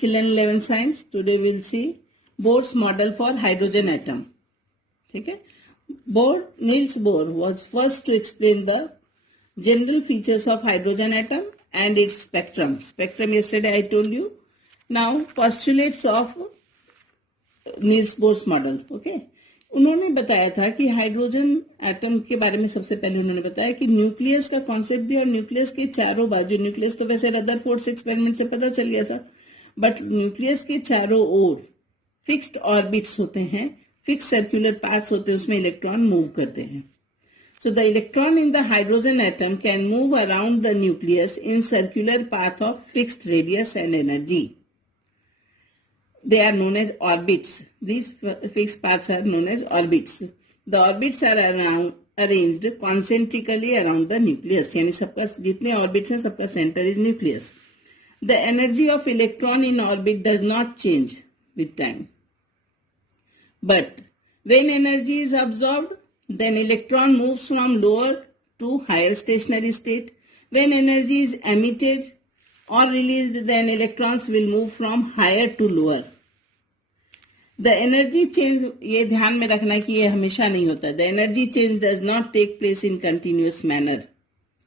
Children 11 science. Today we'll see Bohr's model for hydrogen atom. ठीक है. Niels Bohr was first to explain the general features of hydrogen atom and its spectrum. Spectrum yesterday I told you. Now postulates of Niels Bohr's model. Okay. उन्होंने बताया था कि hydrogen atom के बारे में सबसे पहले उन्होंने बताया कि न्यूक्लियस का कॉन्सेप्ट दिया और न्यूक्लियस के चारों बाजू, न्यूक्लियस तो वैसे रदरफोर्ड एक्सपेरिमेंट से पता चल गया था, बट न्यूक्लियस के चारों ओर फिक्स्ड ऑर्बिट्स होते हैं, फिक्स सर्कुलर पाथ्स होते हैं, उसमें इलेक्ट्रॉन मूव करते हैं. So the electron in the hydrogen atom can move around the nucleus in circular path of fixed radius and energy. They are known as orbits. These fixed paths are known as orbits. The orbits are arranged concentrically around the nucleus. यानी सबका जितने orbits हैं सबका center is nucleus. The energy of electron in orbit does not change with time. But when energy is absorbed, then electron moves from lower to higher stationary state. When energy is emitted or released, then electrons will move from higher to lower. The energy change, ये ध्यान में रखना कि ये हमेशा नहीं होता. The energy change does not take place in continuous manner.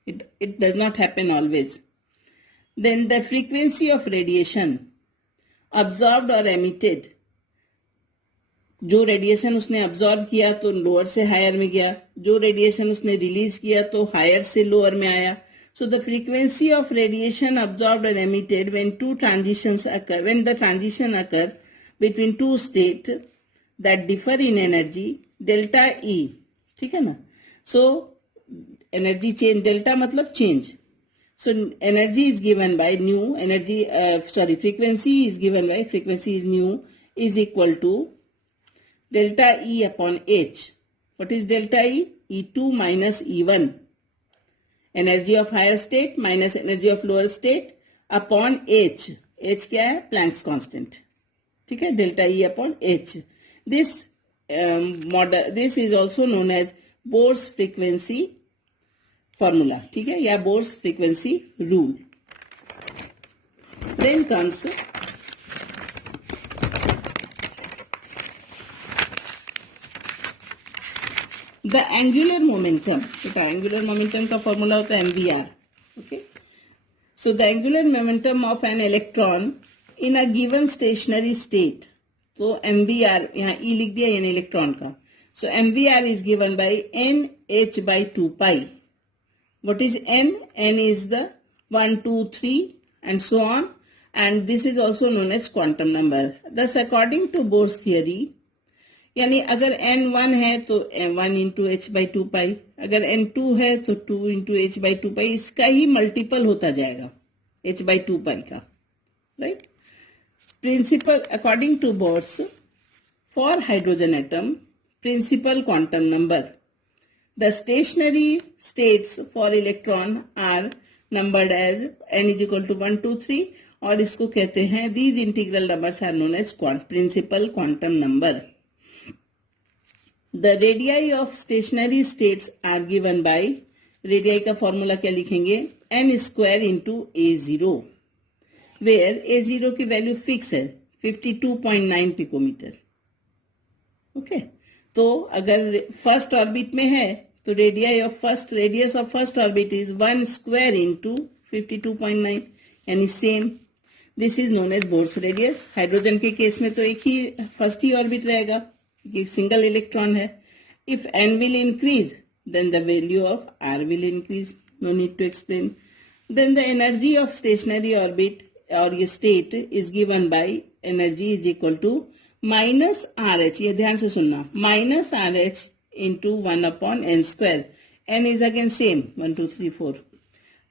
It does not happen always. Then the frequency of radiation absorbed or emitted, जो रेडिएशन उसने अब्जॉर्ब किया तो लोअर से हायर में गया, जो रेडिएशन उसने रिलीज किया तो हायर से लोअर में आया. So the frequency of radiation absorbed or emitted when two transitions occur, when the transition occur between two states that differ in energy, delta E, ठीक है ना. So energy change, delta मतलब change. So energy is given by nu, frequency is given by, frequency is nu is equal to delta E upon H. What is delta E? E2 minus E1. Energy of higher state minus energy of lower state upon h. H क्या है? Planck's constant. ठीक है, delta E upon h. This model, this is also known as Bohr's frequency formula. ठीक है, या Bohr's frequency rule. Then comes the angular momentum. तो angular momentum का formula होता है MVR. Okay. So the angular momentum of an electron in a given stationary state. तो MVR यहाँ E लिख दिया यानी इलेक्ट्रॉन का. So MVR is given by NH by 2 pi. What is N? N is the 1, 2, 3 and so on. And this is also known as quantum number. Thus according to Bohr's theory, यानी अगर n1 है तो n1 into H by 2 पाई, अगर n2 है तो 2 into H by 2 पाई, इसका ही multiple होता जाएगा h बाई 2 पाई का. Right. Principal according to Bohr's for hydrogen atom, principal quantum number. The stationary states for electron are numbered as n is equal to 1, 2, 3 और इसको कहते हैं, these integral numbers are known as principal quantum number. The radii of stationary states are given by, radii का formula क्या लिखेंगे? n square into a0, where a0 की value fix है 52.9 picometre. Okay. तो अगर फर्स्ट ऑर्बिट में है तो radius of first orbit is 1 square into 52.9 यानी same. This is known as Bohr's radius. हाइड्रोजन के केस में तो एक ही फर्स्ट ही ऑर्बिट रहेगा, सिंगल इलेक्ट्रॉन है. If n will increase, then the value of r will increase. No need to explain. Then the energy of stationary orbit or state is given by energy is equal to minus RH. ये ध्यान से सुनना, minus RH into 1 upon n square. n is again same 1, 2, 3, 4.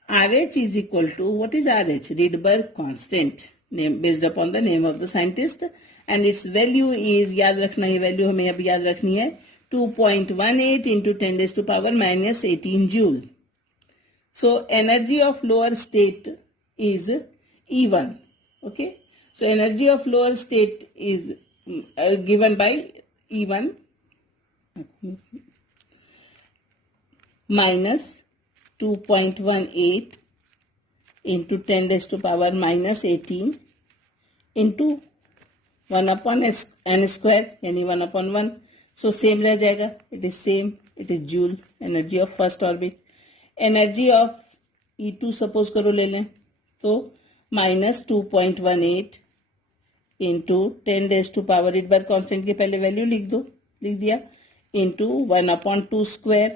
RH is equal to, what is RH? Rydberg constant, name based upon the name of the scientist. And its value is, याद रखना, ये value हमें अभी याद रखनी है, 2.18 into 10 raised to power minus 18 joule. So energy of lower state is E1. Okay. So energy of lower state is given by E1 minus 2.18 into 10 raised to power minus 18 into 1/n² यानी 1/1. So same रह जाएगा. It is same. It is joule. Energy of first orbit. Energy of E2 suppose करो ले लें तो -2.18 into 10⁻⁸ it bar constant के पहले value लिख दिया into 1/2².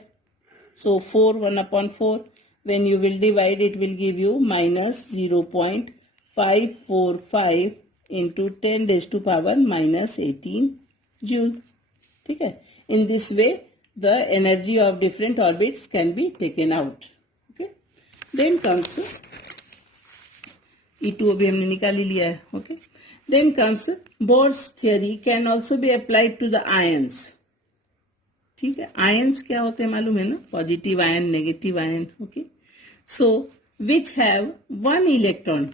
So 4 1/4. when you will divide it will give you -0.545 into 10⁻⁻18 joule. ठीक है. In this way the energy of different orbits can be taken out. Okay. Then comes E2 अभी हमने निकाल ही लिया है. Okay. Then comes Bohr's theory can also be applied to the ions. ठीक है. Ions क्या होते हैं मालूम है ना. Positive ion, negative ion. Okay. So which have one electron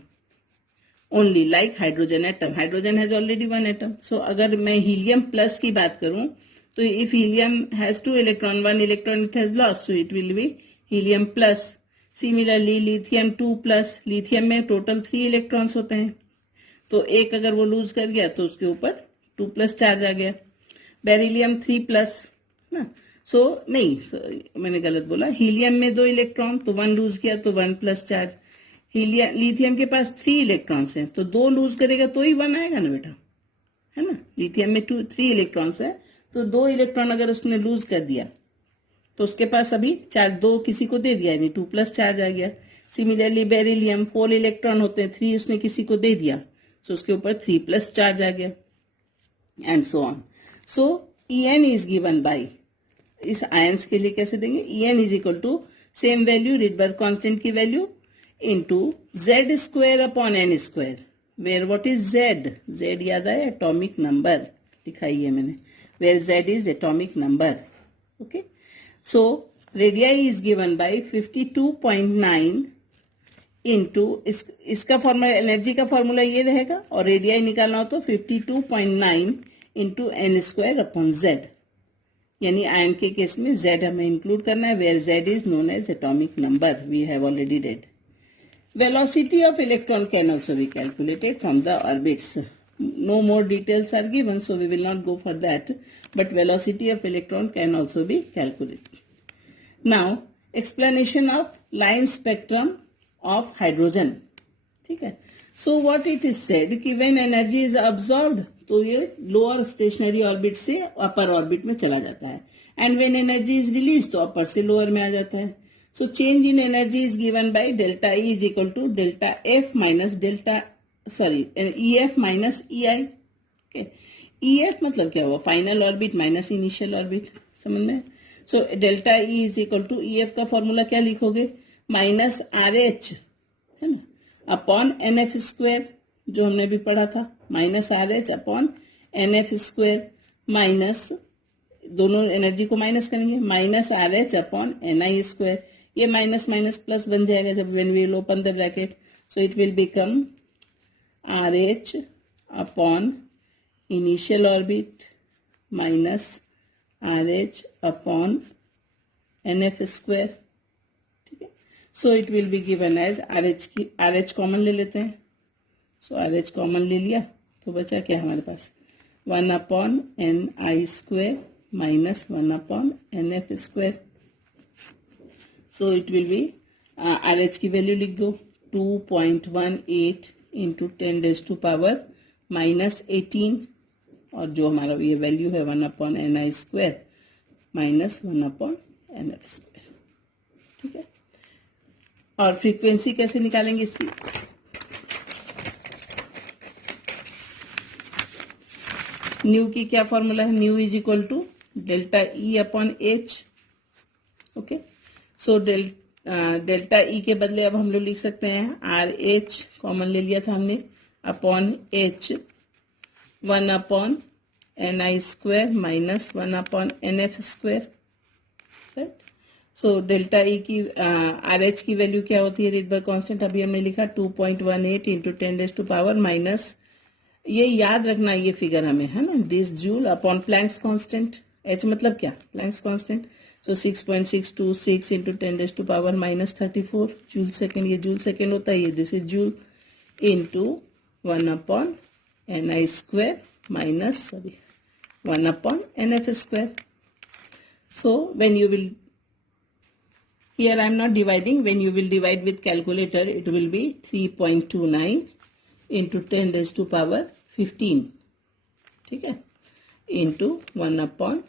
only like hydrogen atom. Hydrogen has already one atom. So अगर मैं हीलियम प्लस की बात करूं तो if helium has 2 electron, 1 electron it has lost, so it will be helium plus. Similarly lithium 2+. Lithium में total 3 electrons होते हैं, तो एक अगर वो लूज कर गया तो उसके ऊपर 2+ चार्ज आ गया. बेरिलियम 3+ ना. सो नहीं, मैंने गलत बोला. हीलियम में 2 इलेक्ट्रॉन, तो 1 लूज किया तो 1+ चार्ज. लिथियम के पास 3 इलेक्ट्रॉन्स हैं, तो 2 लूज करेगा तो ही 1 आएगा ना बेटा, है ना. लिथियम में 3 इलेक्ट्रॉन्स है, तो 2 इलेक्ट्रॉन अगर उसने लूज कर दिया तो उसके पास अभी चार्ज 2 किसी को दे दिया, यानी 2+ चार्ज आ गया. सिमिलरली बेरिलियम 4 इलेक्ट्रॉन होते हैं, 3 उसने किसी को दे दिया, तो उसके ऊपर 3+ चार्ज आ गया, and so on. So En is given by, इस आयंस के लिए कैसे देंगे, En is equal to same value Rydberg constant की value into Z² where what is Z याद आया, एटॉमिक नंबर दिखाई है मैंने, where Z is atomic number. Okay. So radii is given by 52.9 into इसका फॉर्मूला, एनर्जी का formula ये रहेगा, और रेडियाई निकालना हो तो 52.9 इंटू n²/z. यानी आयन के केस में Z हमें इंक्लूड करना है, where Z is known as atomic number. We have already read. Velocity of electron can also be calculated from the orbits. No more details are given, so we will not go for that. But velocity of electron can also be calculated. Now, explanation of line spectrum of hydrogen. ठीक है. So what it is said कि when energy is absorbed, तो ये lower stationary orbit से upper orbit में चला जाता है, and when energy is released, तो upper से lower में आ जाता है. So change in energy is given by delta E is equal to delta F minus EF minus EI. Okay. EF मतलब क्या हुआ, final orbit minus initial orbit, समझ में. So delta E is equal to EF का formula क्या लिखोगे, -RH है ना अपॉन NF², जो हमने भी पढ़ा था, -RH अपॉन NF² माइनस, दोनों एनर्जी को माइनस करेंगे, -RH अपॉन NI². ये माइनस माइनस प्लस बन जाएगा जब when we will open the bracket. So it will become RH upon initial orbit minus RH upon NF². ठीक है. So it will be given as RH common ले लेते हैं. सो RH common ले लिया तो बचा क्या हमारे पास, 1/NI² minus 1/NF². So it will B RH की वैल्यू लिख दो, 2.18 इंटू 10⁻⁻18, और जो हमारा ये वैल्यू है 1/NI² माइनस 1/NF². ठीक है. और फ्रीक्वेंसी कैसे निकालेंगे इसकी, न्यू की क्या फॉर्मूला है, nu is equal to delta E upon H. Okay. So delta E के बदले अब हम लोग लिख सकते हैं RH कॉमन ले लिया था हमने, upon H 1/NI² minus 1/NF². सो डेल्टा E की RH की वैल्यू क्या होती है, रिडबर्ग कांस्टेंट अभी हमने लिखा 2.18 इंटू 10⁻⁻, माइनस, ये याद रखना ये फिगर हमें, है ना, this joule upon Planck's constant. H मतलब क्या, प्लैंक्स कांस्टेंट. सो 6.626 इंटू 10⁻⁻34 जूल सेकेंड. ये जूल सेकेंड होता है, ये this is joule into 1/ ni square minus 1 upon nf square. So when you will, here I am not dividing, when you will divide with calculator, it will be 3.29 into 10 raised to power 15, ठीक है, into 1 upon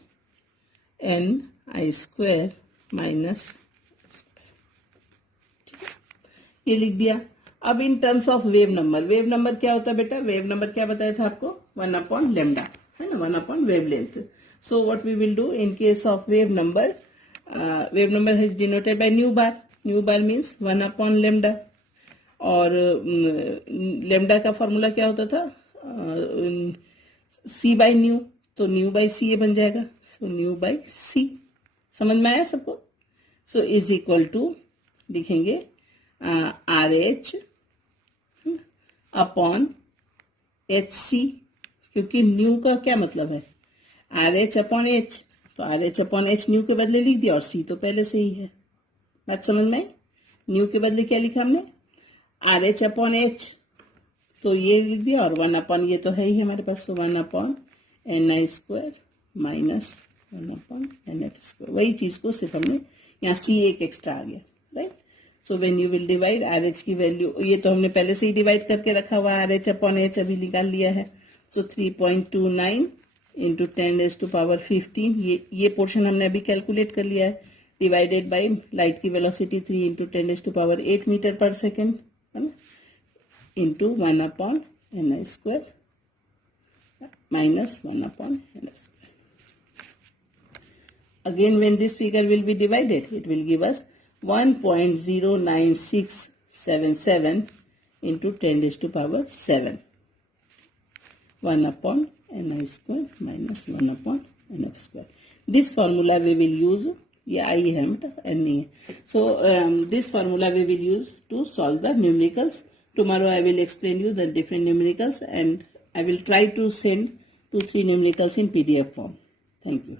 n I square minus, ये लिख दिया. अब in terms of wave number क्या होता है बेटा? वेव नंबर क्या बताया था आपको? 1 अपॉन लेमडा, है ना, 1 upon wavelength. So what we will do in case of wave number is denoted by nu bar means 1 upon lambda. और लेमडा का फॉर्मूला क्या होता था? c बाई न्यू, तो न्यू बाई सी ये बन जाएगा. So nu by c. समझ में आया सबको? सो इज इक्वल टू लिखेंगे R H upon h c, क्योंकि न्यू का क्या मतलब है? आर एच अपॉन एच, तो are H upon H new के बदले लिख दिया, और सी तो पहले से ही है. बात समझ में आई? न्यू के बदले क्या लिखा हमने? आर एच अपॉन एच, तो ये लिख दिया, और 1 अपॉन ये तो है ही हमारे पास. So 1 upon N I square minus 1 upon N F square. वही चीज को सिर्फ हमने यहाँ सी एक एक्स्ट्रा आ गया, right. So when you will divide, R H की वैल्यू ये तो हमने पहले से ही डिवाइड करके रखा हुआ, आर एच अपॉन एच अभी निकाल लिया है. So 3.29 into 10 raise to power 15, ये पोर्शन हमने अभी कैलकुलेट कर लिया है, डिवाइडेड बाय लाइट की velocity 3 into 10 raise to power 8 metre पर सेकेंड, है ना, into 1 upon N I square minus 1 upon n square. Again, when this figure will be divided, it will give us 1.09677 into 10 raised to power 7. 1 upon n I square minus 1 upon n f square. This formula we will use. Yeah, I am n. So this formula we will use to solve the numericals. Tomorrow I will explain you the different numericals, and I will try to send 2-3 numericals in PDF form. Thank you.